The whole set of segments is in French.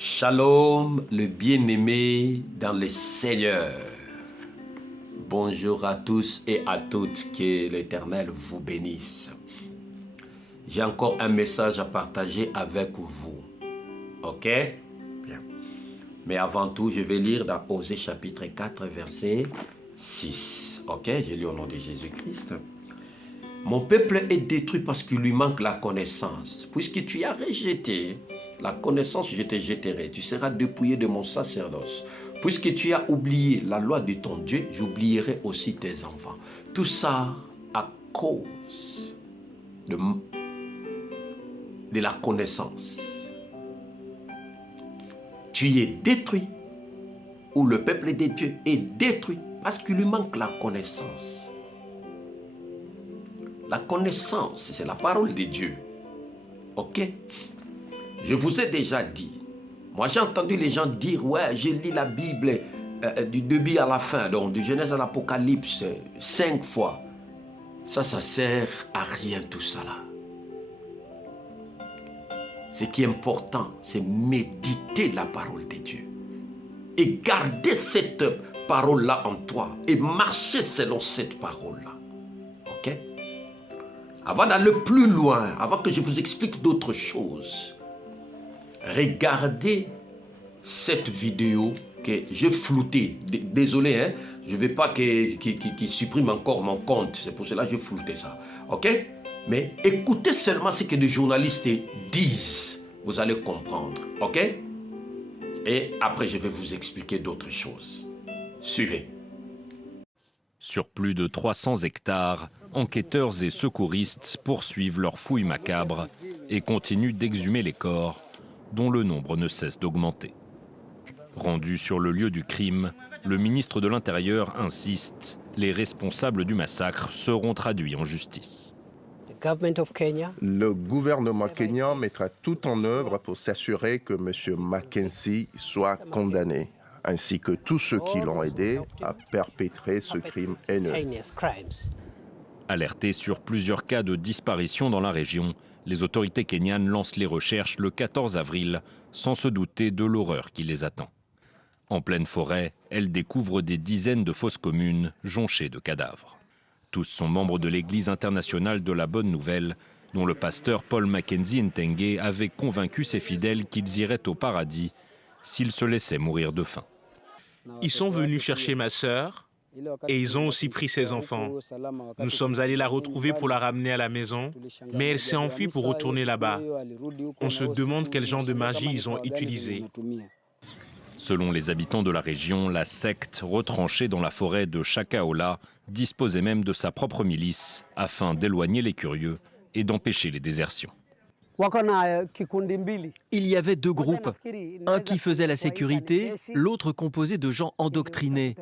Shalom, le bien-aimé dans le Seigneur. Bonjour à tous et à toutes, que l'Éternel vous bénisse. J'ai encore un message à partager avec vous. Ok? Bien. Mais avant tout, je vais lire dans Osée chapitre 4, verset 6. Ok? Je lis au nom de Jésus-Christ. Mon peuple est détruit parce qu'il lui manque la connaissance. Puisque tu as rejeté la connaissance, je te jetterai. Tu seras dépouillé de mon sacerdoce. Puisque tu as oublié la loi de ton Dieu, j'oublierai aussi tes enfants. Tout ça à cause de la connaissance. Tu es détruit, ou le peuple de Dieu est détruit parce qu'il lui manque la connaissance. La connaissance, c'est la parole de Dieu. Ok? Je vous ai déjà dit. Moi, j'ai entendu les gens dire, ouais, j'ai lu la Bible du début à la fin, donc de Genèse à l'Apocalypse, 5 fois. Ça sert à rien tout ça là. Ce qui est important, c'est méditer la parole de Dieu. Et garder cette parole-là en toi. Et marcher selon cette parole-là. Ok? Avant d'aller plus loin, avant que je vous explique d'autres choses, regardez cette vidéo que j'ai floutée. Désolé, hein, je ne veux pas qu'il supprime encore mon compte. C'est pour cela que j'ai flouté ça. Ok? Mais écoutez seulement ce que les journalistes disent. Vous allez comprendre. Ok? Et après, je vais vous expliquer d'autres choses. Suivez. Sur plus de 300 hectares, enquêteurs et secouristes poursuivent leurs fouilles macabres et continuent d'exhumer les corps, dont le nombre ne cesse d'augmenter. Rendu sur le lieu du crime, le ministre de l'Intérieur insiste, les responsables du massacre seront traduits en justice. Le gouvernement kényan mettra tout en œuvre pour s'assurer que M. Mackenzie soit condamné, ainsi que tous ceux qui l'ont aidé à perpétrer ce crime haineux. Alertés sur plusieurs cas de disparition dans la région, les autorités kenyanes lancent les recherches le 14 avril, sans se douter de l'horreur qui les attend. En pleine forêt, elles découvrent des dizaines de fosses communes jonchées de cadavres. Tous sont membres de l'Église internationale de la Bonne Nouvelle, dont le pasteur Paul Mackenzie Ntenge avait convaincu ses fidèles qu'ils iraient au paradis s'ils se laissaient mourir de faim. Ils sont venus chercher ma sœur et ils ont aussi pris ses enfants. Nous sommes allés la retrouver pour la ramener à la maison, mais elle s'est enfuie pour retourner là-bas. On se demande quel genre de magie ils ont utilisé. Selon les habitants de la région, la secte retranchée dans la forêt de Shakahola disposait même de sa propre milice afin d'éloigner les curieux et d'empêcher les désertions. Il y avait deux groupes, un qui faisait la sécurité, l'autre composé de gens endoctrinés.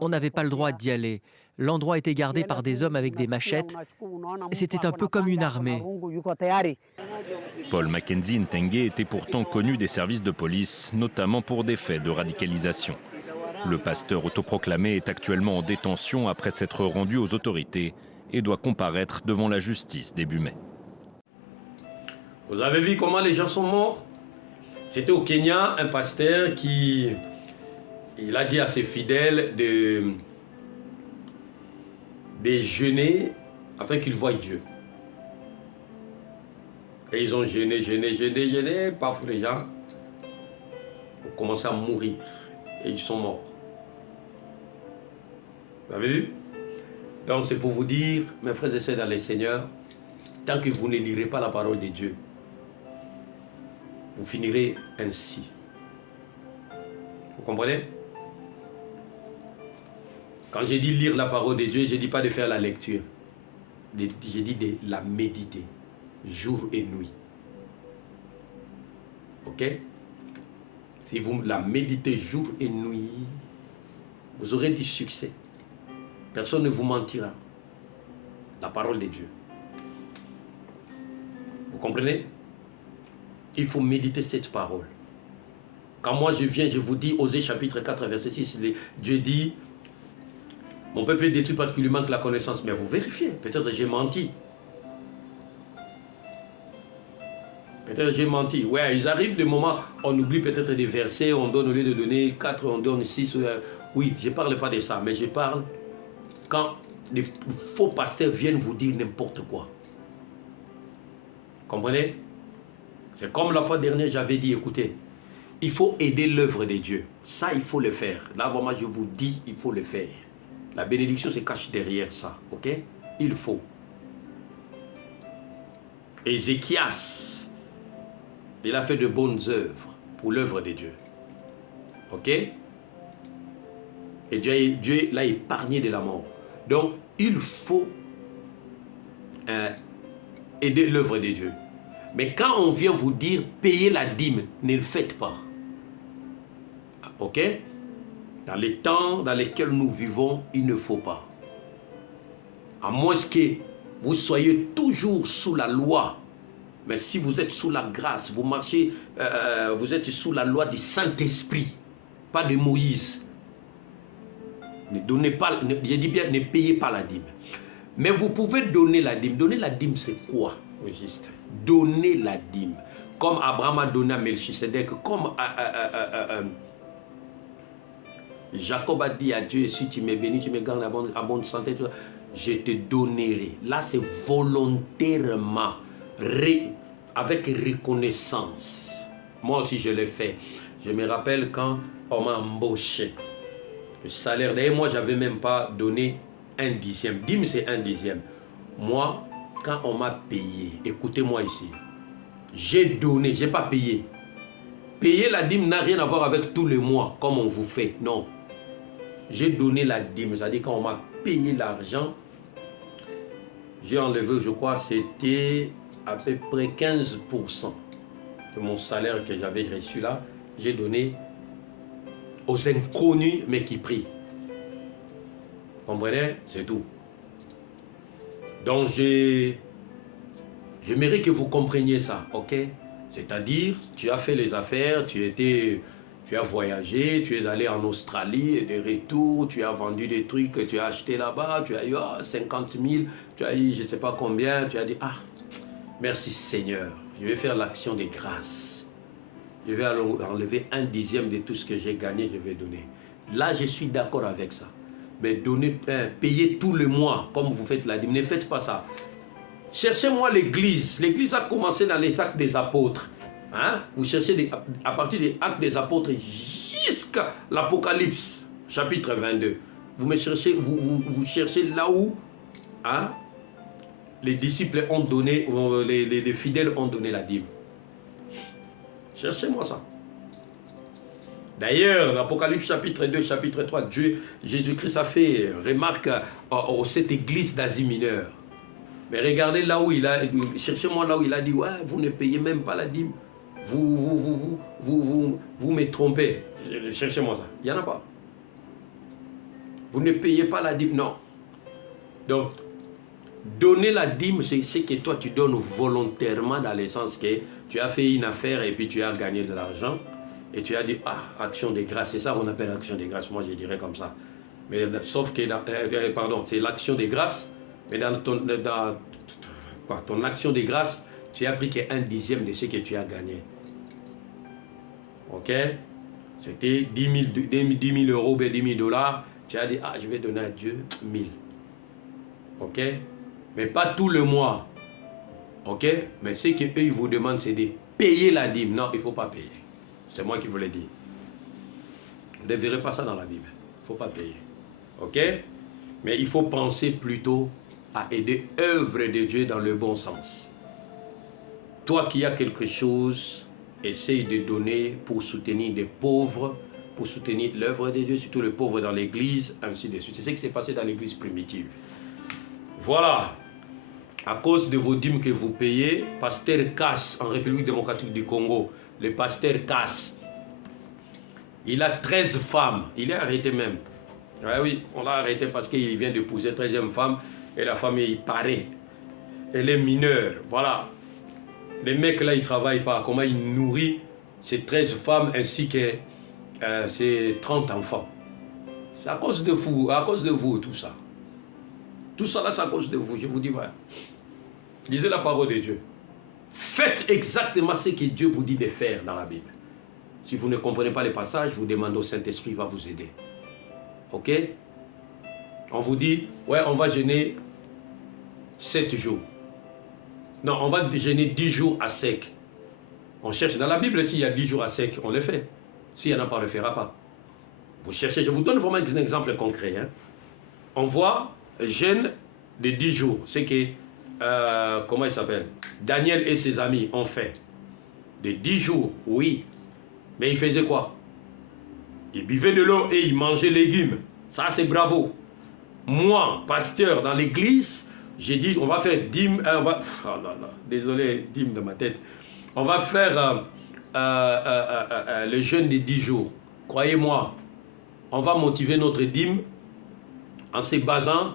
On n'avait pas le droit d'y aller. L'endroit était gardé par des hommes avec des machettes. C'était un peu comme une armée. Paul Mackenzie Ntenge était pourtant connu des services de police, notamment pour des faits de radicalisation. Le pasteur autoproclamé est actuellement en détention après s'être rendu aux autorités et doit comparaître devant la justice début mai. Vous avez vu comment les gens sont morts? C'était au Kenya, un pasteur qui il a dit à ses fidèles de jeûner afin qu'ils voient Dieu. Et ils ont jeûné. Parfois les gens ont commencé à mourir et ils sont morts. Vous avez vu? Donc c'est pour vous dire, mes frères et sœurs dans les Seigneurs, tant que vous ne lirez pas la parole de Dieu, vous finirez ainsi. Vous comprenez? Quand j'ai dit lire la parole de Dieu, je ne dis pas de faire la lecture. J'ai dit de la méditer, jour et nuit. Ok? Si vous la méditez jour et nuit, vous aurez du succès. Personne ne vous mentira. La parole de Dieu. Vous comprenez? Il faut méditer cette parole. Quand moi je viens, je vous dis, Osée chapitre 4, verset 6, Dieu dit, mon peuple est détruit parce qu'il lui manque la connaissance. Mais vous vérifiez, peut-être j'ai menti. Peut-être j'ai menti. Ouais, ils arrivent des moments, on oublie peut-être des versets, on donne au lieu de donner 4, on donne 6. Oui, je ne parle pas de ça, mais je parle quand des faux pasteurs viennent vous dire n'importe quoi. Comprenez? C'est comme la fois dernière, j'avais dit, écoutez, il faut aider l'œuvre de Dieu. Ça, il faut le faire. Là, vraiment, je vous dis, il faut le faire. La bénédiction se cache derrière ça, ok? Il faut. Ézéchias, il a fait de bonnes œuvres pour l'œuvre de Dieu. Ok? Et Dieu l'a épargné de la mort. Donc, il faut aider l'œuvre de Dieu. Mais quand on vient vous dire payer la dîme, ne le faites pas. Ok? Dans les temps dans lesquels nous vivons, il ne faut pas. À moins que vous soyez toujours sous la loi. Mais si vous êtes sous la grâce, vous marchez, vous êtes sous la loi du Saint-Esprit, pas de Moïse. Ne donnez pas, je dis bien, ne payez pas la dîme. Mais vous pouvez donner la dîme. Donner la dîme, c'est quoi, au juste? Donner la dîme. Comme Abraham a donné à Melchisedec, comme Jacob a dit à Dieu, si tu me bénis, tu me gardes en bonne santé, je te donnerai. Là, c'est volontairement, avec reconnaissance. Moi aussi, je l'ai fait. Je me rappelle quand on m'a embauché. Le salaire, d'ailleurs, moi, je n'avais même pas donné un dixième. Dîme, c'est un dixième. Moi, quand on m'a payé, écoutez-moi ici, j'ai donné, je n'ai pas payé. Payer la dîme n'a rien à voir avec tous les mois, comme on vous fait. Non. J'ai donné la dîme, c'est-à-dire quand on m'a payé l'argent, j'ai enlevé, je crois, c'était à peu près 15% de mon salaire que j'avais reçu là. J'ai donné aux inconnus, mais qui prient. Vous comprenez? C'est tout. Donc, j'aimerais que vous compreniez ça, ok? C'est-à-dire, tu as fait les affaires, tu as voyagé, tu es allé en Australie et de retour, tu as vendu des trucs que tu as achetés là-bas, tu as eu 50 000, tu as eu je ne sais pas combien, tu as dit, merci Seigneur, je vais faire l'action des grâces. Je vais enlever un dixième de tout ce que j'ai gagné, je vais donner. Là, je suis d'accord avec ça. Mais payer tout le mois, comme vous faites la dîme, ne faites pas ça. Cherchez-moi l'église. L'église a commencé dans les actes des apôtres. Hein? Vous cherchez à partir des actes des apôtres jusqu'à l'Apocalypse, chapitre 22. Vous me cherchez, vous cherchez là où les disciples ont donné, les fidèles ont donné la dîme. Cherchez-moi ça. D'ailleurs, l'Apocalypse chapitre 2, chapitre 3, Jésus-Christ a fait remarque à cette église d'Asie mineure. Mais regardez là où cherchez-moi là où il a dit, ouais, vous ne payez même pas la dîme. Vous me trompez. Cherchez-moi ça. Il n'y en a pas. Vous ne payez pas la dîme, non. Donc, donner la dîme, c'est ce que toi tu donnes volontairement dans le sens que tu as fait une affaire et puis tu as gagné de l'argent et tu as dit, action de grâce. C'est ça qu'on appelle action de grâce. Moi, je dirais comme ça. Mais sauf que, c'est l'action de grâce. Mais dans ton action de grâce, tu as pris qu'un dixième de ce que tu as gagné. Ok? C'était 10 000 euros, 10 000 dollars. Tu as dit, je vais donner à Dieu 1000. Ok? Mais pas tout le mois. Ok? Mais ce qu'eux, ils vous demandent, c'est de payer la dîme. Non, il ne faut pas payer. C'est moi qui vous l'ai dit. Vous ne verrez pas ça dans la Bible. Il ne faut pas payer. Ok? Mais il faut penser plutôt à aider l'œuvre de Dieu dans le bon sens. Toi qui as quelque chose, essaye de donner pour soutenir des pauvres, pour soutenir l'œuvre de Dieu, surtout les pauvres dans l'église, ainsi de suite. C'est ce qui s'est passé dans l'église primitive. Voilà. À cause de vos dîmes que vous payez, pasteur Casse en République démocratique du Congo, le pasteur Casse, il a 13 femmes. Il est arrêté même. Ouais, oui, on l'a arrêté parce qu'il vient d'épouser 13e femme et la femme, il paraît. Elle est mineure. Voilà. Les mecs là, ils ne travaillent pas. Comment ils nourrissent ces 13 femmes ainsi que ces 30 enfants. C'est à cause de vous, tout ça. Tout ça là, c'est à cause de vous, je vous dis, voilà. Lisez la parole de Dieu. Faites exactement ce que Dieu vous dit de faire dans la Bible. Si vous ne comprenez pas les passages, vous demandez au Saint-Esprit, il va vous aider. Ok? On vous dit, ouais, on va jeûner 7 jours. Non, on va jeûner 10 jours à sec. On cherche dans la Bible, s'il y a 10 jours à sec, on le fait. S'il n'y en a pas, on ne le fera pas. Vous cherchez, je vous donne vraiment un exemple concret. Hein. On voit jeûne de 10 jours. C'est que, comment il s'appelle? Daniel et ses amis ont fait. De 10 jours, oui. Mais ils faisaient quoi? Ils buvaient de l'eau et ils mangeaient légumes. Ça, c'est bravo. Moi, pasteur dans l'église, j'ai dit, on va faire dîme, désolé, dîme de ma tête. On va faire le jeûne des 10 jours. Croyez-moi, on va motiver notre dîme en se basant.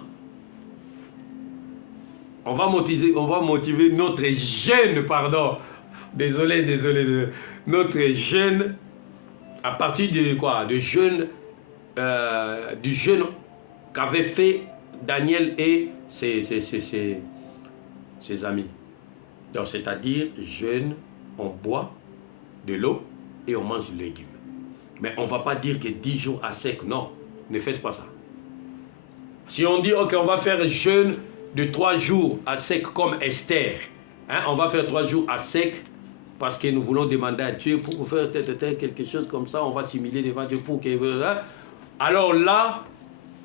On va motiver notre jeûne, pardon. Désolé. Notre jeûne à partir de quoi? Du jeûne qu'avaient fait Daniel et ses amis. Donc, c'est-à-dire, jeûne, on boit de l'eau et on mange des légumes. Mais on ne va pas dire que 10 jours à sec, non. Ne faites pas ça. Si on dit, ok, on va faire jeûne de 3 jours à sec comme Esther. Hein, on va faire 3 jours à sec parce que nous voulons demander à Dieu pour faire quelque chose comme ça. On va simuler devant Dieu pour que... Hein. Alors là,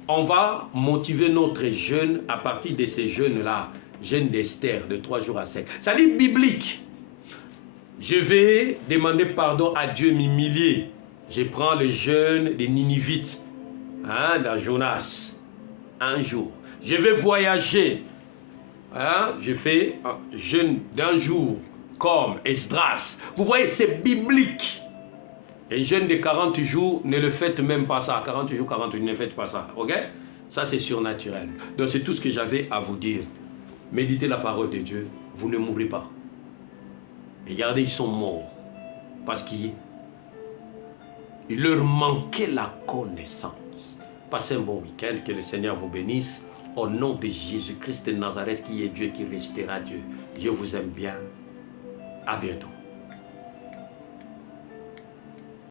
on va motiver notre jeûne à partir de ces jeûnes-là. Jeûne d'Esther de 3 jours à sec. Ça dit biblique. Je vais demander pardon à Dieu, m'humilier. Je prends le jeûne des Ninivites, hein, dans Jonas, un jour. Je vais voyager. Hein, je fais un jeûne d'un jour, comme Esdras. Vous voyez, c'est biblique. Et jeûne de 40 jours, ne le faites même pas ça. 40 jours, 40 jours, ne faites pas ça. Ok? Ça, c'est surnaturel. Donc, c'est tout ce que j'avais à vous dire. Méditez la parole de Dieu. Vous ne mourrez pas. Regardez, ils sont morts. Parce qu'il leur manquait la connaissance. Passez un bon week-end. Que le Seigneur vous bénisse. Au nom de Jésus-Christ de Nazareth, qui est Dieu, qui restera Dieu. Je vous aime bien. À bientôt.